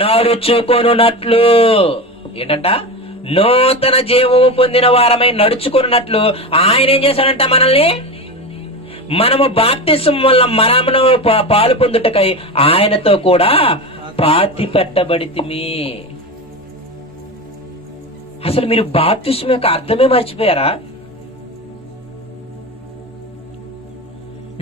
నడుచుకొనున్నట్లు. ఏంటంట? నూతన జీవము పొందిన వారమై నడుచుకున్నట్లు ఆయన ఏం చేశాడంట? మనము బాప్తిసం వల్ల మరణమును పాలు పొందుటకై ఆయనతో కూడా పాతి పెట్టబడితిమి. అసలు మీరు బాప్తిసం యొక్క అర్థమే మర్చిపోయారా?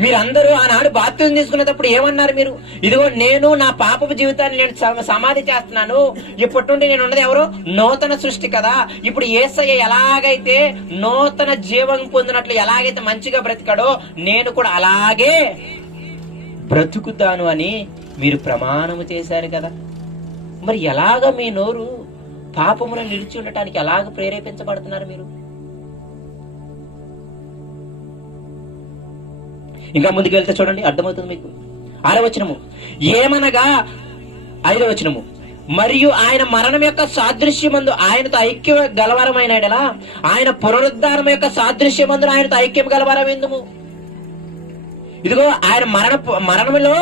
మీరందరూ ఆనాడు బాప్తిసం తీసుకునేటప్పుడు ఏమన్నారు? మీరు ఇదిగో నేను నా పాపపు జీవితాన్ని నేను సమాధి చేస్తున్నాను, ఇప్పటి నుండి నేను ఉన్నది ఎవరు? నూతన సృష్టి కదా. ఇప్పుడు యేసయ్య ఎలాగైతే నూతన జీవం పొందినట్లు ఎలాగైతే మంచిగా బ్రతికాడో నేను కూడా అలాగే బ్రతుకుతాను అని మీరు ప్రమాణము చేశారు కదా. మరి ఎలాగ మీ నోరు పాపమును నిలిచి ఉండటానికి ఎలాగ ప్రేరేపించబడుతున్నారు మీరు? ఇంకా ముందుకు వెళ్తే చూడండి, అర్థమవుతుంది మీకు. 6వ వచనము, ఏమనగా 5వ వచనము, మరియు ఆయన మరణం యొక్క సాదృశ్యమందు ఆయనతో ఐక్యం గలవారమైన ఎడల ఆయన పునరుద్ధానం యొక్క సాదృశ్యమందు ఆయనతో ఐక్యం గలవారమైందుము. ఇదిగో ఆయన మరణంలో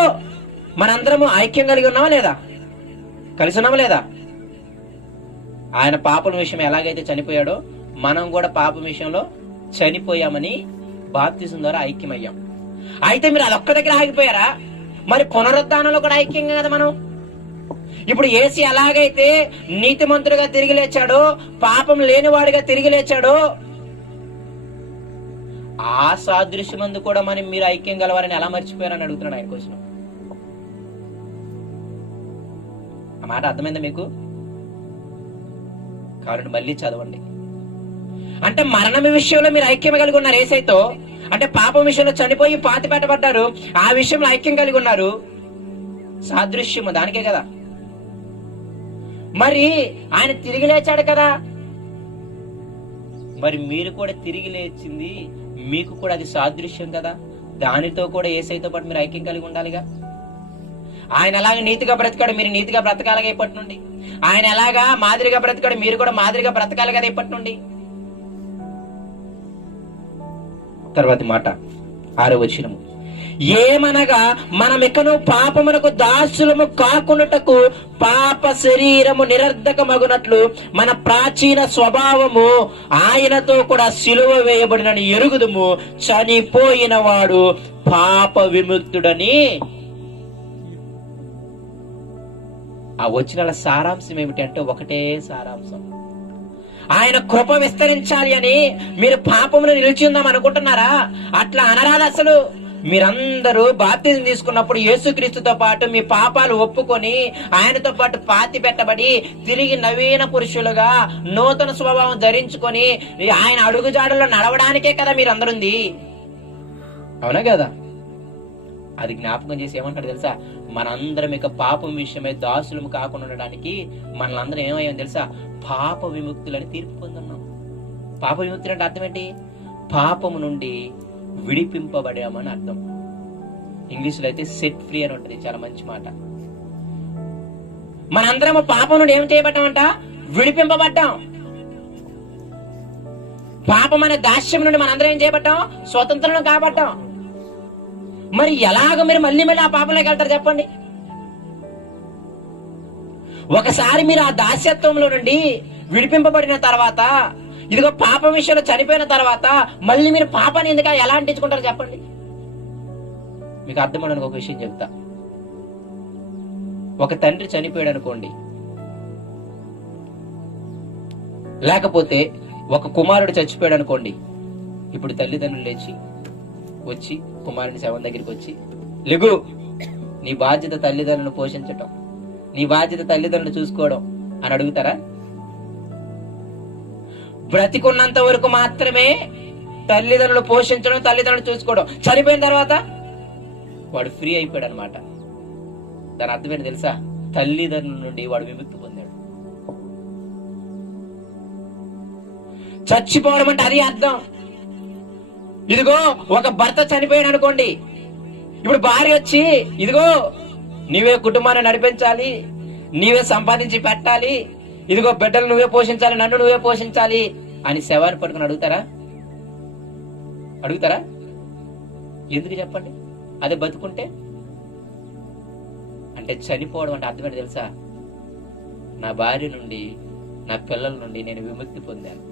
మనందరము ఐక్యం కలిగి ఉన్నామా లేదా? కలిసి ఉన్నామా లేదా? ఆయన పాపం విషయం ఎలాగైతే చనిపోయాడో మనం కూడా పాపం విషయంలో చనిపోయామని బాప్తిసం ద్వారా ఐక్యమయ్యాం. అయితే మీరు అదొక్క దగ్గర ఆగిపోయారా? మరి పునరుద్ధానంలో కూడా ఐక్యంగా కదా మనం. ఇప్పుడు యేసు ఎలాగైతే నీతిమంతుడిగా తిరిగి లేచాడో, పాపం లేనివాడిగా తిరిగి లేచాడో, ఆ సాదృశ్యమందు కూడా మనం మీరు ఐక్యం గలవారని ఎలా మర్చిపోయారని అడుగుతున్నాడు ఆయన క్వశ్చన్. ఆ మాట అర్థమైందా మీకు? కాబట్టి మళ్ళీ చదవండి. అంటే మరణం విషయంలో మీరు ఐక్యం కలిగి ఉన్నారు యేసయ్యతో. అంటే పాపం విషయంలో చనిపోయి పాతి పెట్టబడ్డారు, ఆ విషయంలో ఐక్యం కలిగి ఉన్నారు. సాదృశ్యము దానికే కదా. మరి ఆయన తిరిగి లేచాడు కదా, మరి మీరు కూడా తిరిగి లేచింది మీకు కూడా అది సాదృశ్యం కదా. దానితో కూడా యేసయ్యతో పాటు మీరు ఐక్యం కలిగి ఉండాలిగా. ఆయన ఎలాగ నీతిగా బ్రతికాడు, మీరు నీతిగా బ్రతకాలిగా ఇప్పటి నుండి. ఆయన ఎలాగా మాదిరిగా బ్రతికాడు, మీరు కూడా మాదిరిగా బ్రతకాలి కదా ఇప్పటి నుండి. తర్వాతి మాట 6వ వచనము, ఏమనగా మనమికను పాపమునకు దాసులము కాకున్నటకు పాప శరీరము నిరర్ధకమగునట్లు మన ప్రాచీన స్వభావము ఆయనతో కూడా సిలువ వేయబడినని ఎరుగుదుము. చనిపోయిన వాడు పాప విముక్తుడని. ఆ వచనాల సారాంశం ఏమిటంటే ఒకటే సారాంశం, ఆయన కృప విస్తరించాలి అని మీరు పాపమును నిలిచి ఉందాం అనుకుంటున్నారా? అట్లా అనరాదు అసలు. మీరందరూ బాప్తిజం తీసుకున్నప్పుడు యేసుక్రీస్తుతో పాటు మీ పాపాలు ఒప్పుకొని ఆయనతో పాటు పాతి పెట్టబడి తిరిగి నవీన పురుషులుగా నూతన స్వభావం ధరించుకొని ఆయన అడుగుజాడల్లో నడవడానికే కదా మీరందరుంది. అవునా కదా? అది జ్ఞాపకం చేసి ఏమంటాడు తెలుసా? మనందరం ఇక పాపం విషయమై దాసులము కాకుండా ఉండడానికి మనలందరం ఏమయ్యాం తెలుసా? పాప విముక్తులని తీర్పు పొందున్నాం. పాప విముక్తులు అంటే అర్థం ఏంటి? పాపము నుండి విడిపింపబడామని అర్థం. ఇంగ్లీష్ లో అయితే సెట్ ఫ్రీ అని ఉంటుంది, చాలా మంచి మాట. మనందరం పాపం నుండి ఏం చేయబడ్డామంట? విడిపింపబడ్డాం. పాపం అనే దాస్యం నుండి మనందరం ఏం చేయబడ్డాం? స్వతంత్రం కాబడ్డాం. మరి ఎలాగ మీరు మళ్ళీ ఆ పాపంలోకి వెళ్తారు చెప్పండి? ఒకసారి మీరు ఆ దాస్యత్వంలో నుండి విడిపింపబడిన తర్వాత, ఇదిగో పాపం విషయంలో చనిపోయిన తర్వాత మళ్ళీ మీరు పాపాన్ని ఎందుకు ఎలా అంటించుకుంటారు చెప్పండి? మీకు అర్థమవడానికి ఒక విషయం చెప్తా. ఒక తండ్రి చనిపోయాడు అనుకోండి, లేకపోతే ఒక కుమారుడు చచ్చిపోయాడు అనుకోండి. ఇప్పుడు తల్లిదండ్రులు లేచి వచ్చి కుమారుని శవం దగ్గరికి వచ్చి, లెగు, నీ బాధ్యత తల్లిదండ్రులను పోషించటం, నీ బాధ్యత తల్లిదండ్రులు చూసుకోవడం అని అడుగుతారా? బ్రతికున్నంత వరకు మాత్రమే తల్లిదండ్రులు పోషించడం, తల్లిదండ్రులు చూసుకోవడం. చనిపోయిన తర్వాత వాడు ఫ్రీ అయిపోయాడు అనమాట. దాని అర్థమేంటి తెలుసా? తల్లిదండ్రుల నుండి వాడు విముక్తి పొందాడు. చచ్చిపోవడం అంటే అది అర్థం. ఇదిగో ఒక భర్త చనిపోయాడు అనుకోండి, ఇప్పుడు భార్య వచ్చి, ఇదిగో నీవే కుటుంబాన్ని నడిపించాలి, నీవే సంపాదించి పెట్టాలి, ఇదిగో బిడ్డలు నువ్వే పోషించాలి, నన్ను నువ్వే పోషించాలి అని శవాన్ని పట్టుకుని అడుగుతారా? అడుగుతారా? ఎందుకు చెప్పండి? అదే బతుకుంటే. అంటే చనిపోవడం అంటే అర్థమేంటి తెలుసా? నా భార్య నుండి, నా పిల్లల నుండి నేను విముక్తి పొందాను.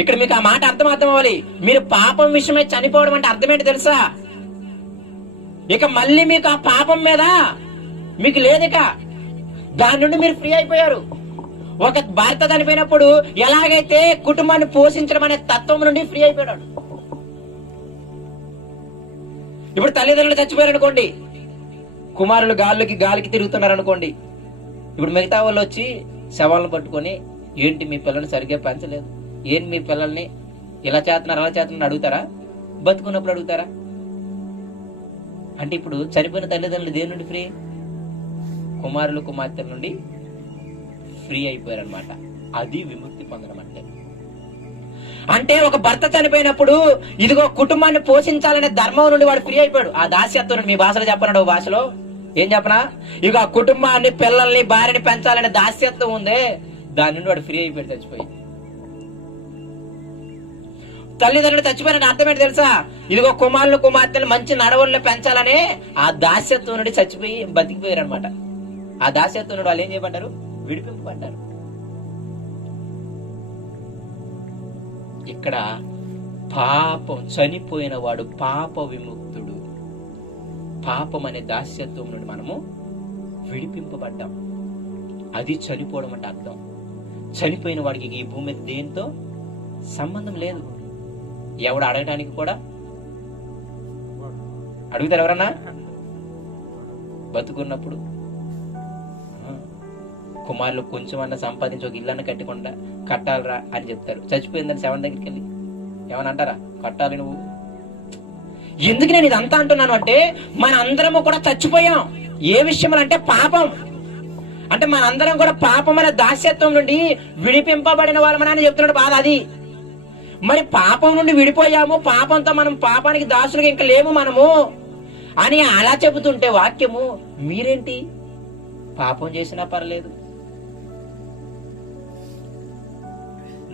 ఇక్కడ మీకు ఆ మాట అర్థం అవ్వాలి. మీరు పాపం విషయమై చనిపోవడం అంటే అర్థం ఏంటి తెలుసా? ఇక మళ్ళీ మీకు ఆ పాపం మీద మీకు లేదు, ఇక దాని నుండి మీరు ఫ్రీ అయిపోయారు. ఒక భర్త చనిపోయినప్పుడు ఎలాగైతే కుటుంబాన్ని పోషించడం అనే తత్వం నుండి ఫ్రీ అయిపోయాడు. ఇప్పుడు తల్లిదండ్రులు చచ్చిపోయారు అనుకోండి, కుమారులు గాలికి తిరుగుతున్నారు అనుకోండి. ఇప్పుడు మిగతా వాళ్ళు వచ్చి శవాలను పట్టుకొని, ఏంటి మీ పిల్లల్ని సరిగ్గా పెంచలేదు, ఏంటి మీ పిల్లల్ని ఇలా చేస్తున్నారు అలా చేస్తున్నారు అడుగుతారా? బతుకున్నప్పుడు అడుగుతారా? అంటే ఇప్పుడు చనిపోయిన తల్లిదండ్రులు దేని నుండి ఫ్రీ? కుమారులు కుమార్తెల నుండి ఫ్రీ అయిపోయారు అనమాట. అది విముక్తి పొందడం అంటే. అంటే ఒక భర్త చనిపోయినప్పుడు ఇదిగో కుటుంబాన్ని పోషించాలనే ధర్మం నుండి వాడు ఫ్రీ అయిపోయాడు. ఆ దాస్యత్వం నుండి, మీ భాషలో చెప్పన్నాడు, భాషలో ఏం చెప్పనా, ఇక ఆ కుటుంబాన్ని, పిల్లల్ని, భార్యని పెంచాలనే దాస్యత్వం ఉందే, దాని నుండి వాడు ఫ్రీ అయిపోయాడు చచ్చిపోయి. తల్లిదండ్రులు చచ్చిపోయిన అర్థం ఏంటి తెలుసా? ఇదిగో కుమారులు కుమార్తెలు మంచి నడవల్లో పెంచాలనే ఆ దాస్యత్వం నుండి చచ్చిపోయి బతికిపోయారు అనమాట. ఆ దాస్యత్వం నుండి వాళ్ళు ఏం చేయబడ్డారు? విడిపింపబడ్డారు. ఇక్కడ పాపం, చనిపోయిన వాడు పాప విముక్తుడు. పాపం అనే దాస్యత్వం నుండి మనము విడిపింపబడ్డాం. అది చనిపోవడం అంటే అర్థం. చనిపోయిన వాడికి ఈ భూమి మీద దేంతో సంబంధం లేదు. ఎవడు అడగడానికి కూడా అడుగుతారు ఎవరన్నా? బతుకున్నప్పుడు కుమారులు కొంచెం అన్న సంపాదించి ఒక ఇల్లన్న కట్టాలరా అని చెప్తారు. చచ్చిపోయిందని శవం దగ్గరికి వెళ్ళి ఏమని అంటారా? కట్టాలి నువ్వు. ఎందుకు నేను ఇదంతా అంటున్నాను అంటే, మన అందరము కూడా చచ్చిపోయాం. ఏ విషయంలో అంటే పాపం. అంటే మనందరం కూడా పాపం అనే దాస్యత్వం నుండి విడిపింపబడిన వాళ్ళమని చెప్తున్నాడు బాధ అది. మరి పాపం నుండి విడిపోయాము, పాపంతో మనం పాపానికి దాసులుగా ఇంకా లేము మనము అని అలా చెబుతుంటే వాక్యము, మీరేంటి పాపం చేసినా పర్లేదు,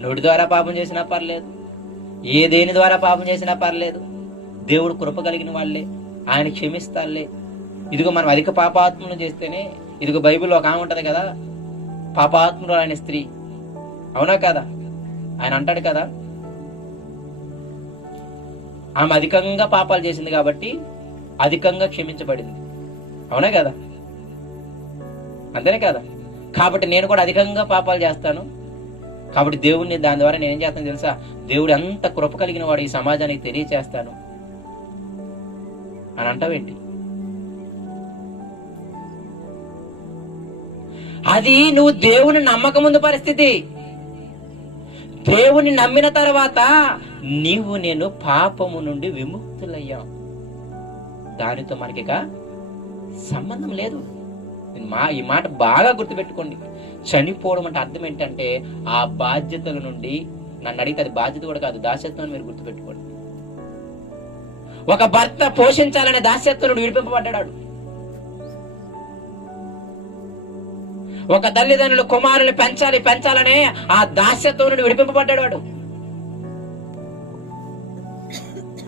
నోటి ద్వారా పాపం చేసినా పర్లేదు, దేని ద్వారా పాపం చేసినా పర్లేదు, దేవుడు కృప కలిగిన వాళ్ళే, ఆయన క్షమిస్తాలే. ఇదిగో మనం అధిక పాపాత్మను చేస్తేనే, ఇదిగో బైబిల్లో ఒక ఆమె ఉంటది కదా, పాపాత్ముడు ఆయన స్త్రీ, అవునా కదా? ఆయన అంటాడు కదా, ఆమె అధికంగా పాపాలు చేసింది కాబట్టి అధికంగా క్షమించబడింది, అవునా కదా? అంతేనే కదా? కాబట్టి నేను కూడా అధికంగా పాపాలు చేస్తాను, కాబట్టి దేవుడిని దాని ద్వారా నేనేం చేస్తాను తెలుసా? దేవుడు ఎంత కృప కలిగిన వాడు ఈ సమాజానికి తెలియచేస్తాను అని అంటావేంటి? అది నువ్వు దేవుని నమ్మక ముందు పరిస్థితి. దేవుని నమ్మిన తర్వాత నీవు నేను పాపము నుండి విముక్తులయ్యాం. దానితో మనకి సంబంధం లేదు. ఈ మాట బాగా గుర్తుపెట్టుకోండి. చనిపోవడం అంటే అర్థం ఏంటంటే ఆ బాధ్యతల నుండి, నన్ను అడిగితే అది బాధ్యత కూడా కాదు, దాస్యత్వం మీరు గుర్తుపెట్టుకోండి. ఒక భర్త పోషించాలనే దాస్యత్వం నుండి విడిపింపబడ్డాడు. ఒక తల్లిదండ్రులు కుమారుని పెంచాలనే ఆ దాస్యత్వం నుండి విడిపింపబడ్డాడు వాడు.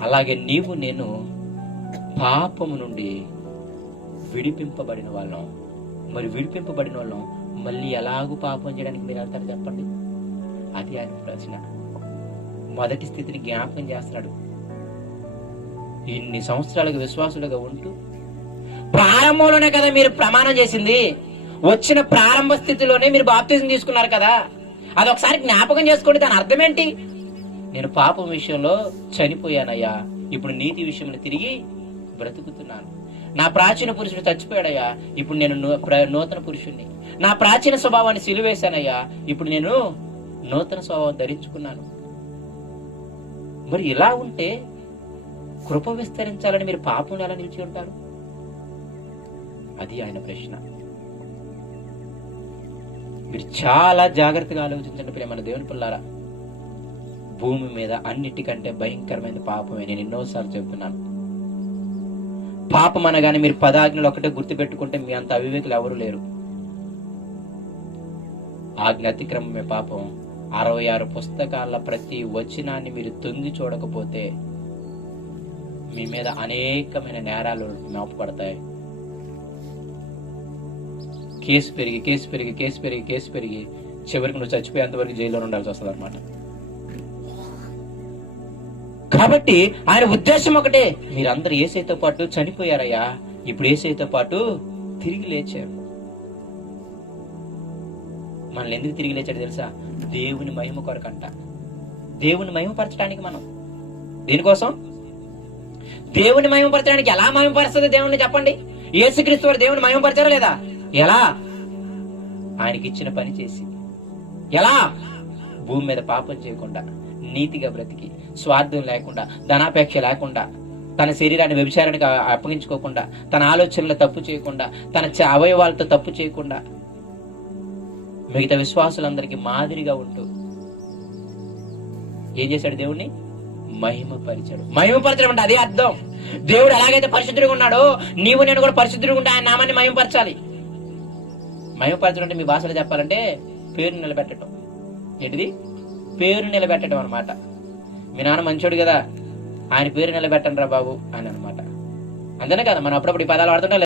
అలాగే నీవు నేను పాపము నుండి విడిపింపబడిన వాళ్ళం. మరి విడిపింపబడిన వాళ్ళం మళ్ళీ ఎలాగూ పాపం చేయడానికి మీరు వెళ్తారు చెప్పండి? అది ఆయన ప్రశ్న. మొదటి స్థితిని జ్ఞాపకం చేస్తున్నాడు. ఇన్ని సంవత్సరాలుగా విశ్వాసులుగా ఉంటూ ప్రారంభంలోనే కదా మీరు ప్రమాణం చేసింది, వచ్చిన ప్రారంభ స్థితిలోనే మీరు బాప్తిజం తీసుకున్నారు కదా, అది ఒకసారి జ్ఞాపకం చేసుకోండి. దాని అర్థం ఏంటి? నేను పాపం విషయంలో చనిపోయానయ్యా, ఇప్పుడు నీతి విషయంలో తిరిగి బ్రతుకుతున్నాను. నా ప్రాచీన పురుషుడు చచ్చిపోయాడయ్యా, ఇప్పుడు నేను నూతన పురుషుణ్ణి. నా ప్రాచీన స్వభావాన్ని సిలువేశానయ్యా, ఇప్పుడు నేను నూతన స్వభావం ధరించుకున్నాను. మరి ఇలా ఉంటే కృప విస్తరించాలని మీరు పాపం ఎలా నిలిచి ఉంటారు? అది ఆయన ప్రశ్న. మీరు చాలా జాగ్రత్తగా ఆలోచించండి ప్రియమైన దేవుని పిల్లారా. భూమి మీద అన్నిటికంటే భయంకరమైన పాపమే. నేను ఎన్నోసార్లు చెబుతున్నాను. పాపం అనగానే మీరు పదాజ్ఞలు ఒకటే గుర్తు పెట్టుకుంటే మీ అంత అవివేకులు ఎవరు లేరు. ఆజ్ఞ అతిక్రమమే పాపం. 66 పుస్తకాల ప్రతి వచనాన్ని మీరు తొంగి చూడకపోతే మీ మీద అనేకమైన నేరాలు మోపబడతాయి. కేసు పెరిగి కేసు పెరిగి కేసు పెరిగి కేసు పెరిగి చివరికి నువ్వు చచ్చిపోయేంతవరకు జైల్లో ఉండాల్సి వస్తుంది అనమాట. కాబట్టి ఆయన ఉద్దేశం ఒకటే, మీరందరూ యేసయ్యతో పాటు చనిపోయారయ్యా, ఇప్పుడు యేసయ్యతో పాటు తిరిగి లేచారు. మనల్ని ఎందుకు తిరిగి లేచాడు తెలుసా? దేవుని మహిమ కొరకంట. దేవుని మహిమపరచడానికి. మనం దేనికోసం? దేవుని మహిమపరచడానికి. ఎలా మహిమపరుస్తుంది దేవుణ్ణి చెప్పండి? యేసుక్రీస్తు వారు దేవుని మహిమపరచారా లేదా? ఎలా? ఆయనకి ఇచ్చిన పని చేసి. ఎలా? భూమి మీద పాపం చేయకుండా, నీతిగా బ్రతికి, స్వార్థం లేకుండా, ధనాపేక్ష లేకుండా, తన శరీరాన్ని వ్యభిచారానికి అప్పగించుకోకుండా, తన ఆలోచనలు తప్పు చేయకుండా, తన అవయవాలతో తప్పు చేయకుండా, మిగతా విశ్వాసులందరికీ మాదిరిగా ఉంటూ ఏం చేశాడు? దేవుణ్ణి మహిమపరిచాడు. మహిమపరచడం అంటే అదే అర్థం. దేవుడు ఎలాగైతే పరిశుద్ధుడిగా ఉన్నాడో, నీవు నేను కూడా పరిశుద్ధుడిగా ఉంటే ఆయన నామాన్ని మహిమపరచాలి. మహిమపరచడం అంటే మీ భాషలో చెప్పాలంటే పేరు నిలబెట్టడం. ఏంటిది? పేరు నిలబెట్టడం అనమాట. మీ నాన్న మంచోడు కదా, ఆయన పేరు నిలబెట్టండి రా బాబు అని అనమాట. అంతేనే కదా మనం అప్పుడప్పుడు ఈ పదాలు వాడుతుంటాం.